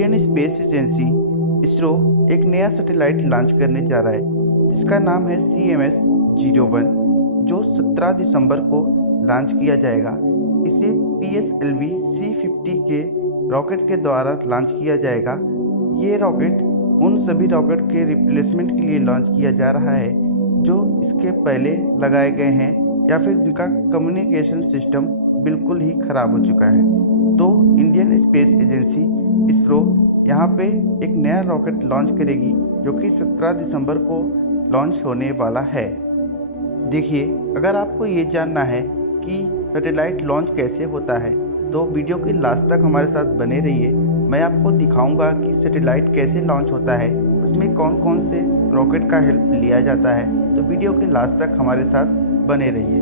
Indian space agency ISRO एक नया satellite launch करने जा रहा है जिसका नाम है CMS-01, जो 17 दिसंबर को लॉन्च किया जाएगा। इसे PSLV C-50 के रॉकेट के द्वारा लॉन्च किया जाएगा। ये रॉकेट उन सभी रॉकेट के रिप्लेसमेंट के लिए लॉन्च किया जा रहा है जो इसके पहले लगाए गए हैं या फिर जिनका कम्युनिकेशन सिस्टम बिल्कुल ही ख़राब हो चुका है। तो इंडियन स्पेस एजेंसी इसरो यहाँ पे एक नया रॉकेट लॉन्च करेगी जो कि 17 दिसंबर को लॉन्च होने वाला है। देखिए, अगर आपको ये जानना है कि सैटेलाइट लॉन्च कैसे होता है तो वीडियो के लास्ट तक हमारे साथ बने रहिए। मैं आपको दिखाऊंगा कि सैटेलाइट कैसे लॉन्च होता है, उसमें कौन कौन से रॉकेट का हेल्प लिया जाता है। तो वीडियो के लास्ट तक हमारे साथ बने रहिए।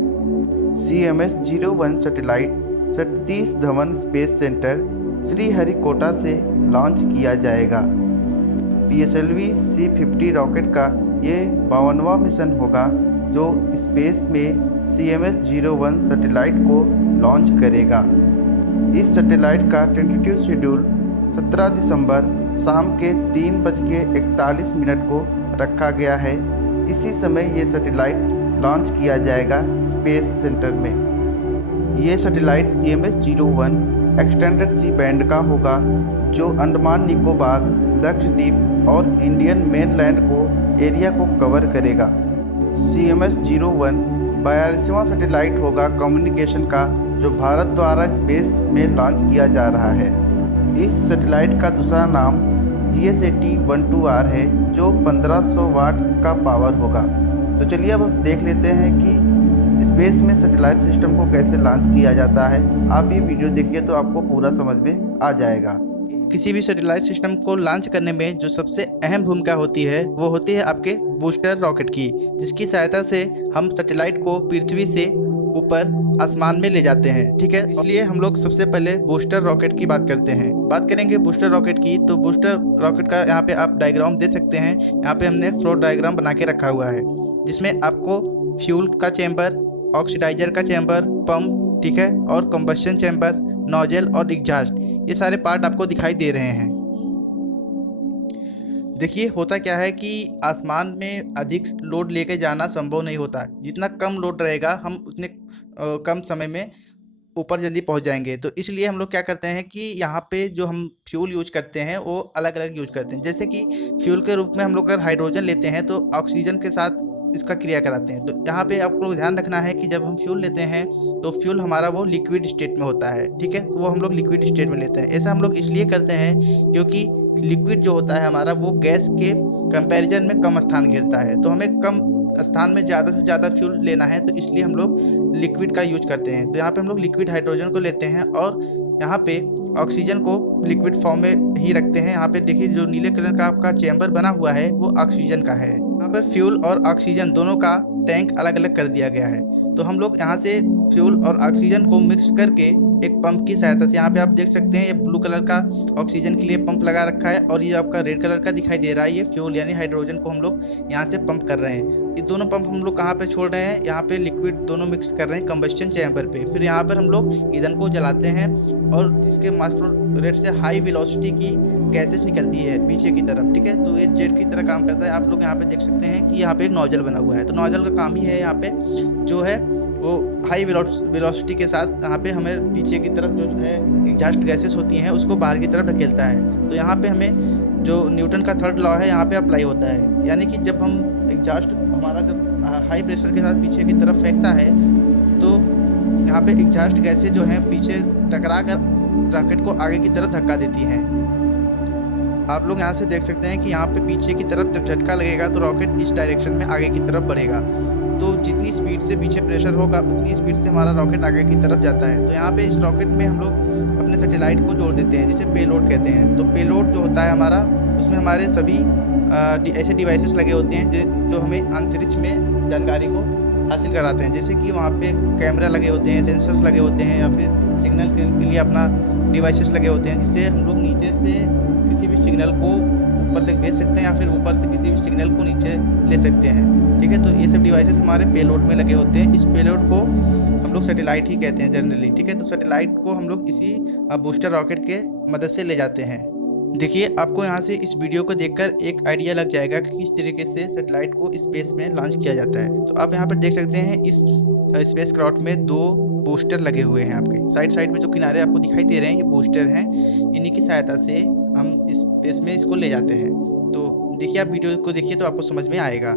CMS-01 satellite Satish Dhawan space centre Sriharikota से लॉन्च किया जाएगा। PSLV C-50 रॉकेट का ये 52वां मिशन होगा जो स्पेस में CMS-01 सैटेलाइट को लॉन्च करेगा। इस सैटेलाइट का टेंटेटिव शेड्यूल 17 दिसंबर शाम के 3:41 को रखा गया है। इसी समय ये सैटेलाइट लॉन्च किया जाएगा स्पेस सेंटर में। ये सैटेलाइट CMS-01 एक्सटेंडेड सी बैंड का होगा जो अंडमान निकोबार, लक्षद्वीप और इंडियन मेनलैंड को एरिया को कवर करेगा। CMS-01 42वां सैटेलाइट होगा कम्युनिकेशन का जो भारत द्वारा स्पेस में लॉन्च किया जा रहा है। इस सैटेलाइट का दूसरा नाम GSAT-12R है जो 1500 वाट इसका पावर होगा। तो चलिए अब देख लेते हैं कि स्पेस में सैटेलाइट सिस्टम को कैसे लॉन्च किया जाता है। आप ये वीडियो देखिए तो आपको पूरा समझ में आ जाएगा। किसी भी सैटेलाइट सिस्टम को लॉन्च करने में जो सबसे अहम भूमिका होती है वो होती है आपके बूस्टर रॉकेट की, जिसकी सहायता से हम सैटेलाइट को पृथ्वी से ऊपर आसमान में ले जाते हैं। ठीक है, इसलिए हम लोग सबसे पहले बूस्टर रॉकेट की बात करते हैं। बात करेंगे बूस्टर रॉकेट की, तो बूस्टर रॉकेट का यहाँ पे आप डायग्राम दे सकते हैं। यहाँ पे हमने फ्लो डायग्राम बना के रखा हुआ है जिसमें आपको फ्यूल का चैम्बर, ऑक्सीडाइजर का चैम्बर, पंप, ठीक है, और कंबस्शन चैम्बर, नोजल और एग्जॉस्ट, ये सारे पार्ट आपको दिखाई दे रहे हैं। देखिए, होता क्या है कि आसमान में अधिक लोड लेके जाना संभव नहीं होता। जितना कम लोड रहेगा हम उतने कम समय में ऊपर जल्दी पहुंच जाएंगे। तो इसलिए हम लोग क्या करते हैं कि यहाँ पे जो हम फ्यूल यूज करते हैं वो अलग अलग यूज करते हैं। जैसे कि फ्यूल के रूप में हम लोग अगर हाइड्रोजन लेते हैं तो ऑक्सीजन के साथ इसका क्रिया कराते हैं। तो यहाँ पे आपको ध्यान रखना है कि जब हम फ्यूल लेते हैं तो फ्यूल हमारा वो लिक्विड स्टेट में होता है। ठीक है, तो वो हम लोग लिक्विड स्टेट में लेते हैं। ऐसा हम लोग इसलिए करते हैं क्योंकि लिक्विड जो होता है हमारा वो गैस के कंपैरिजन में कम स्थान घेरता है। तो हमें कम स्थान में ज़्यादा से ज़्यादा फ्यूल लेना है, तो इसलिए हम लोग लिक्विड का यूज करते हैं। तो यहाँ पे हम लोग लिक्विड हाइड्रोजन को लेते हैं और यहाँ पे ऑक्सीजन को लिक्विड फॉर्म में ही रखते हैं। यहाँ पे देखिए जो नीले कलर का आपका चैम्बर बना हुआ है वो ऑक्सीजन का है। यहाँ पर फ्यूल और ऑक्सीजन दोनों का टैंक अलग अलग कर दिया गया है। तो हम लोग यहाँ से फ्यूल और ऑक्सीजन को मिक्स करके एक पंप की सहायता से, यहाँ पे आप देख सकते हैं ये ब्लू कलर का ऑक्सीजन के लिए पंप लगा रखा है और ये आपका रेड कलर का दिखाई दे रहा है, ये फ्यूल यानी हाइड्रोजन को हम लोग यहाँ से पंप कर रहे हैं। ये दोनों पंप हम लोग कहाँ पे छोड़ रहे हैं, यहाँ पे लिक्विड दोनों मिक्स कर रहे हैं कंबस्शन चैम्बर पे। फिर यहाँ पर हम लोग ईंधन को जलाते हैं और जिसके मास फ्लो रेट से हाई वेलोसिटी की गैसेस निकलती है पीछे की तरफ। ठीक है, तो ये जेट की तरह काम करता है। आप लोग यहाँ पे देख सकते हैं कि यहाँ पे एक नोजल बना हुआ है। तो नोजल का काम ही है यहाँ पे जो है वो हाई वेलोसिटी के साथ यहाँ पे हमें पीछे की तरफ जो है एग्जॉस्ट गैसेस होती हैं उसको बाहर की तरफ ढकेलता है। तो यहाँ पे हमें जो न्यूटन का थर्ड लॉ है यहाँ पे अप्लाई होता है, यानी कि जब हम एग्जॉस्ट हमारा जब हाई प्रेशर के साथ पीछे की तरफ फेंकता है तो यहाँ पे एग्जॉस्ट गैसेस जो हैं पीछे टकरा कर रॉकेट को आगे की तरफ धक्का देती हैं। आप लोग यहाँ से देख सकते हैं कि यहाँ पे पीछे की तरफ जब झटका लगेगा तो रॉकेट इस डायरेक्शन में आगे की तरफ बढ़ेगा। तो जितनी स्पीड से पीछे प्रेशर होगा उतनी स्पीड से हमारा रॉकेट आगे की तरफ जाता है। तो यहाँ पे इस रॉकेट में हम लोग अपने सैटेलाइट को जोड़ देते हैं जिसे पेलोड कहते हैं। तो पेलोड जो होता है हमारा, उसमें हमारे सभी ऐसे डिवाइसेस लगे होते हैं जो हमें अंतरिक्ष में जानकारी को हासिल कराते हैं। जैसे कि वहाँ पे कैमरा लगे होते हैं, सेंसर्स लगे होते हैं, या फिर सिग्नल के लिए अपना डिवाइसेस लगे होते हैं जिससे हम लोग नीचे से किसी भी सिग्नल को ऊपर तक भेज सकते हैं या फिर ऊपर से किसी भी सिग्नल को नीचे ले सकते हैं। ठीक है, तो ये सब डिवाइसेस हमारे पेलोड में लगे होते हैं। इस पेलोड को हम लोग सैटेलाइट ही कहते हैं जनरली। ठीक है, तो सैटेलाइट को हम लोग इसी बूस्टर रॉकेट के मदद से ले जाते हैं। देखिए, आपको यहाँ से इस वीडियो को देखकर एक आइडिया लग जाएगा कि किस तरीके से सैटेलाइट को स्पेस में लॉन्च किया जाता है। तो आप यहाँ पर देख सकते हैं इस स्पेस क्राफ्ट में 2 बूस्टर लगे हुए हैं। आपके साइड में जो किनारे आपको दिखाई दे रहे हैं, ये बूस्टर हैं। इन्हीं की सहायता से हम स्पेस में इसको ले जाते हैं। तो देखिए, आप वीडियो को देखिए तो आपको समझ में आएगा।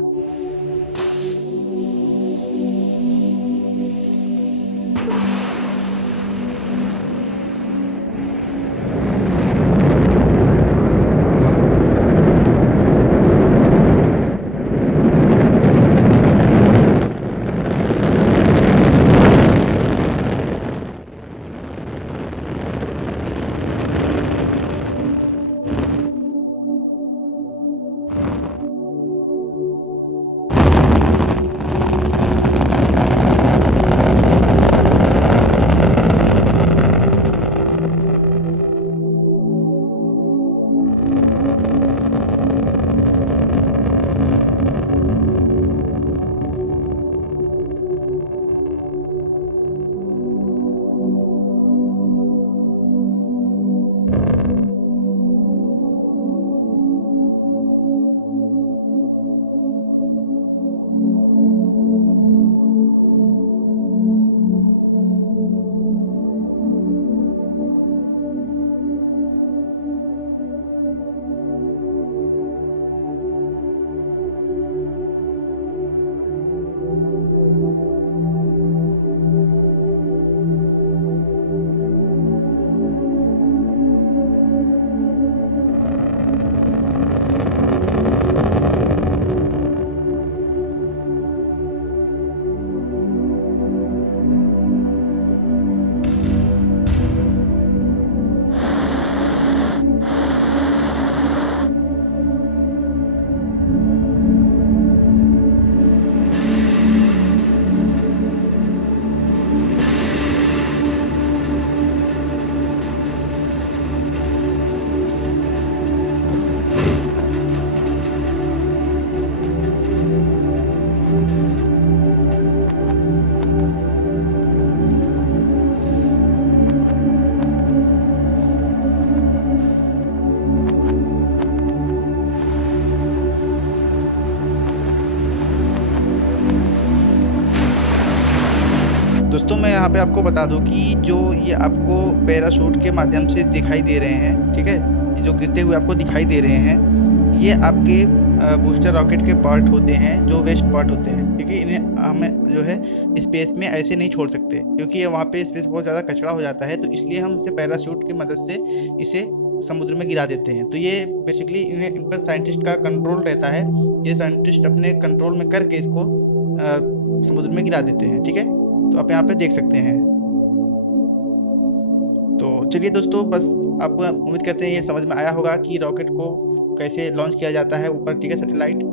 दोस्तों, मैं यहाँ पे आपको बता दूँ कि जो ये आपको पैराशूट के माध्यम से दिखाई दे रहे हैं, ठीक है? ये जो गिरते हुए आपको दिखाई दे रहे हैं, ये आपके बूस्टर रॉकेट के पार्ट होते हैं, जो वेस्ट पार्ट होते हैं, ठीक है? इन्हें हमें जो है स्पेस में ऐसे नहीं छोड़ सकते, क्योंकि वहाँ पे स्पेस बहुत ज़्यादा कचरा हो जाता है, तो इसलिए हम इसे पैराशूट की मदद से इसे समुद्र में गिरा देते हैं। तो ये बेसिकली इन पर साइंटिस्ट का कंट्रोल रहता है। ये साइंटिस्ट अपने कंट्रोल में करके इसको समुद्र में गिरा देते हैं, ठीक है? तो आप यहाँ पे देख सकते हैं। तो चलिए दोस्तों, बस आपको उम्मीद करते हैं ये समझ में आया होगा कि रॉकेट को कैसे लॉन्च किया जाता है ऊपर, ठीक है, सैटेलाइट।